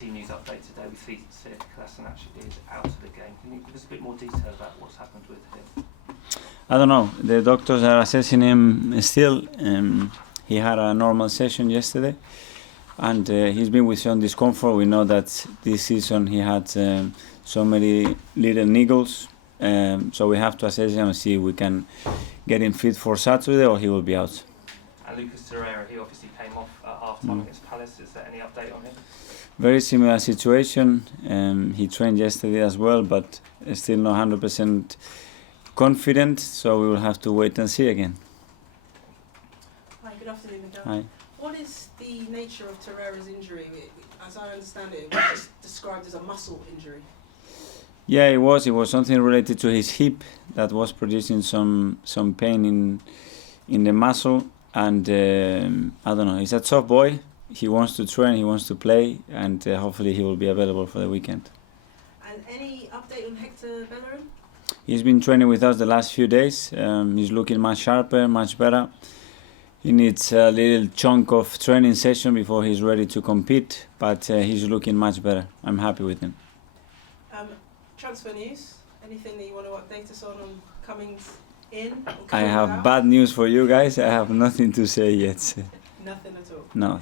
Team news update today. We see Kolasinac is out of the game. Can you give us a bit more detail about what's happened with him? I don't know. The doctors are assessing him still. He had a normal session yesterday, and he's been with some discomfort. We know that this season he had so many little niggles, so we have to assess him and see if we can get him fit for Saturday or he will be out. And Lucas Torreira, he obviously came off at half-time against Palace. Is there any update on him? Very similar situation. He trained yesterday as well, but still not 100% confident, so we will have to wait and see again. Hi, good afternoon, Mikel. Hi. What is the nature of Torreira's injury? As I understand it, it was just described as a muscle injury. Yeah, it was. It was something related to his hip that was producing some pain in the muscle, and I don't know. He's a tough boy. He wants to train, he wants to play, and hopefully he will be available for the weekend. And any update on Hector Bellerin? He's been training with us the last few days. He's looking much sharper, much better. He needs a little chunk of training session before he's ready to compete, but he's looking much better. I'm happy with him. Transfer news? Anything that you want to update us on comings in? I have bad news for you guys. I have nothing to say yet. Nothing at all? No.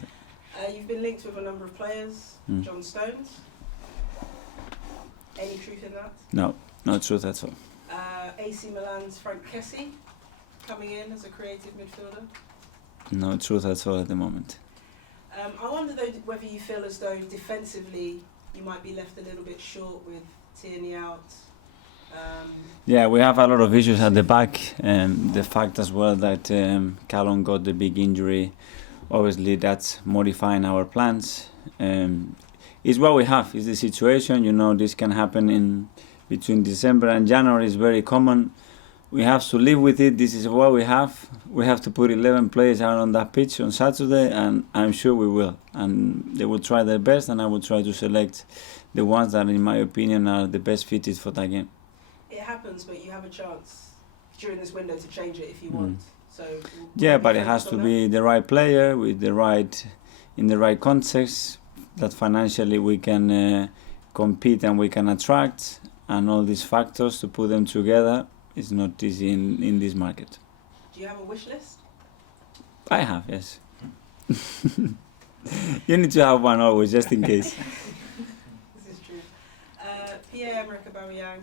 You've been linked with a number of players. John Stones. Any truth in that? No, no truth at all. AC Milan's Frank Kessie coming in as a creative midfielder. No truth at all at the moment. I wonder though whether you feel as though defensively you might be left a little bit short with Tierney out. Yeah, we have a lot of issues at the back, and the fact as well that Callum got the big injury, obviously that's modifying our plans. It's what we have, it's the situation, you know, this can happen in between December and January, is very common. We have to live with it, this is what we have. We have to put 11 players out on that pitch on Saturday, and I'm sure we will. And they will try their best, and I will try to select the ones that in my opinion are the best fitted for that game. It happens, but you have a chance during this window to change it if you want. So yeah, but it has to be the right player with the right, in the right context, that financially we can compete and we can attract, and all these factors to put them together is not easy in this market. Do you have a wish list? I have, yes. You need to have one always, just in case. This is true. Pierre-Emerick Aubameyang,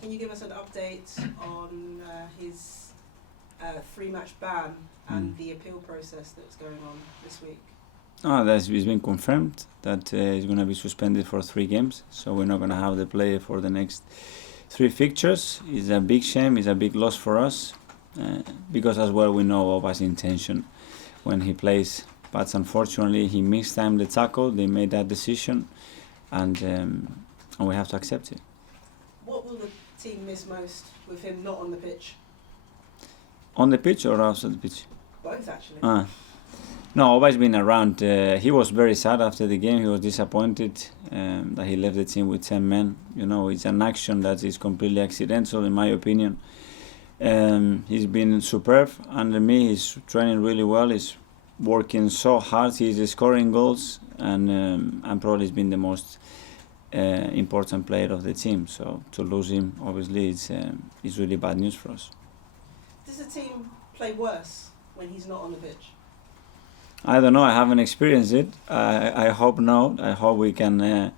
can you give us an update on his 3-match ban and the appeal process that's going on this week? It's been confirmed that he's going to be suspended for 3 games, so we're not going to have the player for the next 3 fixtures. It's a big shame, it's a big loss for us, because as well we know of his intention when he plays, but unfortunately he mistimed the tackle. They made that decision, and we have to accept it. What will the team miss most with him not on the pitch? On the pitch or outside the pitch? Both, actually. No, always been around. He was very sad after the game. He was disappointed that he left the team with 10 men. You know, it's an action that is completely accidental, in my opinion. He's been superb under me. He's training really well. He's working so hard. He's scoring goals, and probably he's been the most important player of the team. So to lose him, obviously, it's really bad news for us. Does the team play worse when he's not on the pitch? I don't know. I haven't experienced it. I hope not. I hope we can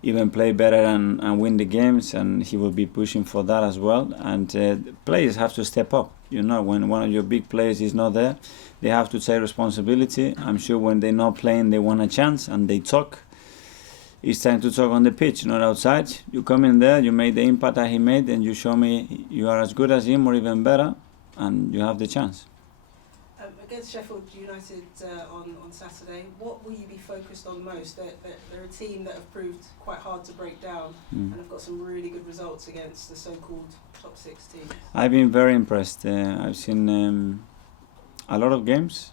even play better and win the games, and he will be pushing for that as well. And players have to step up. You know, when one of your big players is not there, they have to take responsibility. I'm sure when they're not playing, they want a chance and they talk. It's time to talk on the pitch, not outside. You come in there, you make the impact that he made, and you show me you are as good as him or even better, and you have the chance. Against Sheffield United on Saturday, what will you be focused on most? They're a team that have proved quite hard to break down and have got some really good results against the so-called top 6 teams. I've been very impressed. I've seen a lot of games.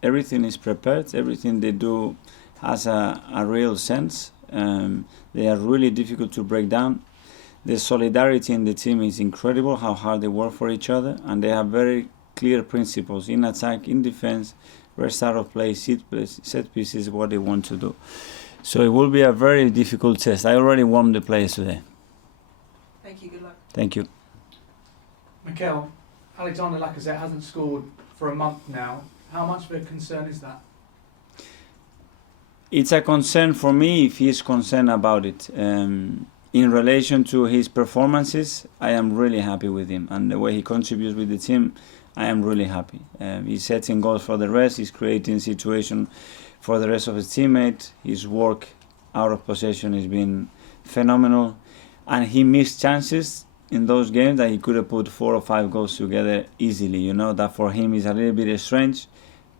Everything is prepared. Everything they do has a real sense. They are really difficult to break down. The solidarity in the team is incredible, how hard they work for each other, and they have very clear principles in attack, in defense, restart of play, set pieces, what they want to do. So it will be a very difficult test. I already warmed the players today. Thank you, good luck. Thank you. Mikel, Alexander Lacazette hasn't scored for a month now. How much of a concern is that? It's a concern for me if he is concerned about it. In relation to his performances, I am really happy with him, and the way he contributes with the team, I am really happy. He's setting goals for the rest, he's creating situation for the rest of his teammates. His work out of possession has been phenomenal, and he missed chances in those games that he could have put 4 or 5 goals together easily. You know, that for him is a little bit strange,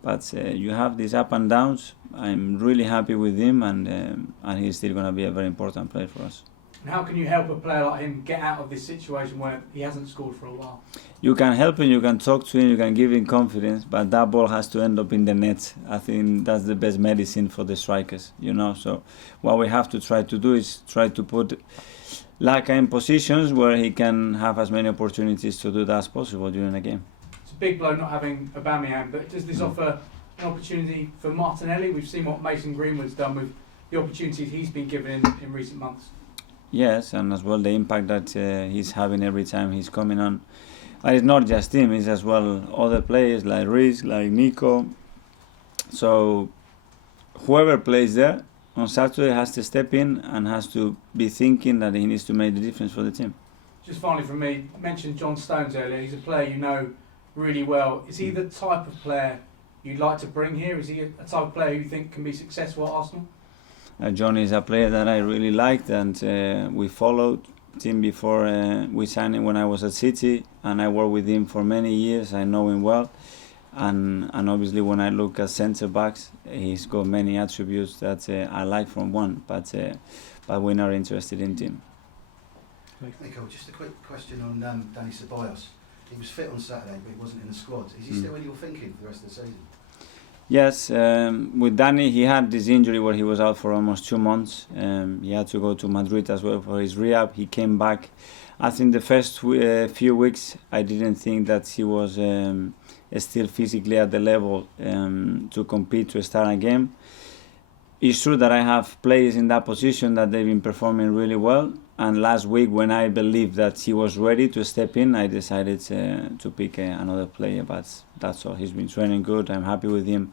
but you have these up and downs. I'm really happy with him, and he's still going to be a very important player for us. And how can you help a player like him get out of this situation where he hasn't scored for a while? You can help him, you can talk to him, you can give him confidence, but that ball has to end up in the net. I think that's the best medicine for the strikers, you know. So what we have to try to do is try to put Laka in positions where he can have as many opportunities to do that as possible during the game. It's a big blow not having Aubameyang, but does this offer an opportunity for Martinelli? We've seen what Mason Greenwood's done with the opportunities he's been given in recent months. Yes, and as well the impact that he's having every time he's coming on. And it's not just him, it's as well other players like Reece, like Nico. So whoever plays there on Saturday has to step in and has to be thinking that he needs to make the difference for the team. Just finally from me, you mentioned John Stones earlier. He's a player you know really well. Is he the type of player you'd like to bring here? Is he a type of player you think can be successful at Arsenal? John is a player that I really liked, and we followed him before we signed him when I was at City, and I worked with him for many years. I know him well, and obviously when I look at centre backs, he's got many attributes that I like from one, but we're not interested in him. Mikel, just a quick question on Dani Ceballos. He was fit on Saturday, but he wasn't in the squad. Is he still in your thinking for the rest of the season? Yes, with Dani, he had this injury where he was out for almost 2 months. He had to go to Madrid as well for his rehab. He came back. I think the first few weeks, I didn't think that he was still physically at the level to compete, to start a game. It's true that I have players in that position that they've been performing really well. And last week, when I believed that he was ready to step in, I decided to pick another player. But that's all. He's been training good. I'm happy with him.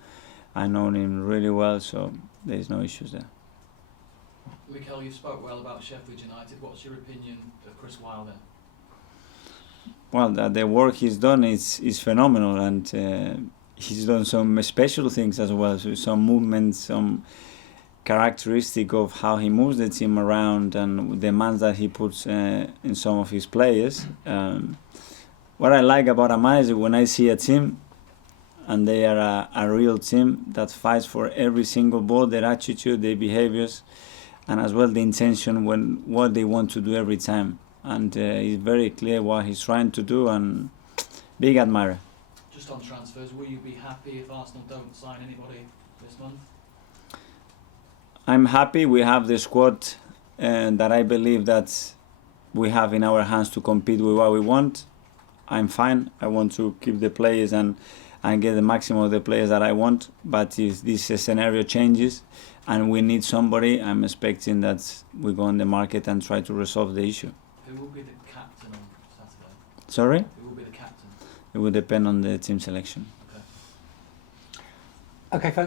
I know him really well, so there's no issues there. Mikel, you spoke well about Sheffield United. What's your opinion of Chris Wilder? Well, the work he's done is phenomenal, and he's done some special things as well. So some movements, some characteristic of how he moves the team around and the demands that he puts in some of his players. What I like about a manager, when I see a team and they are a real team that fights for every single ball, their attitude, their behaviors, and as well the intention when what they want to do every time. And it's very clear what he's trying to do, and big admirer. Just on transfers, will you be happy if Arsenal don't sign anybody this month? I'm happy we have the squad that I believe that we have in our hands to compete with what we want. I'm fine. I want to keep the players and get the maximum of the players that I want. But if this scenario changes and we need somebody, I'm expecting that we go on the market and try to resolve the issue. Who will be the captain on Saturday? Sorry? Who will be the captain? It will depend on the team selection. Okay. Okay, folks.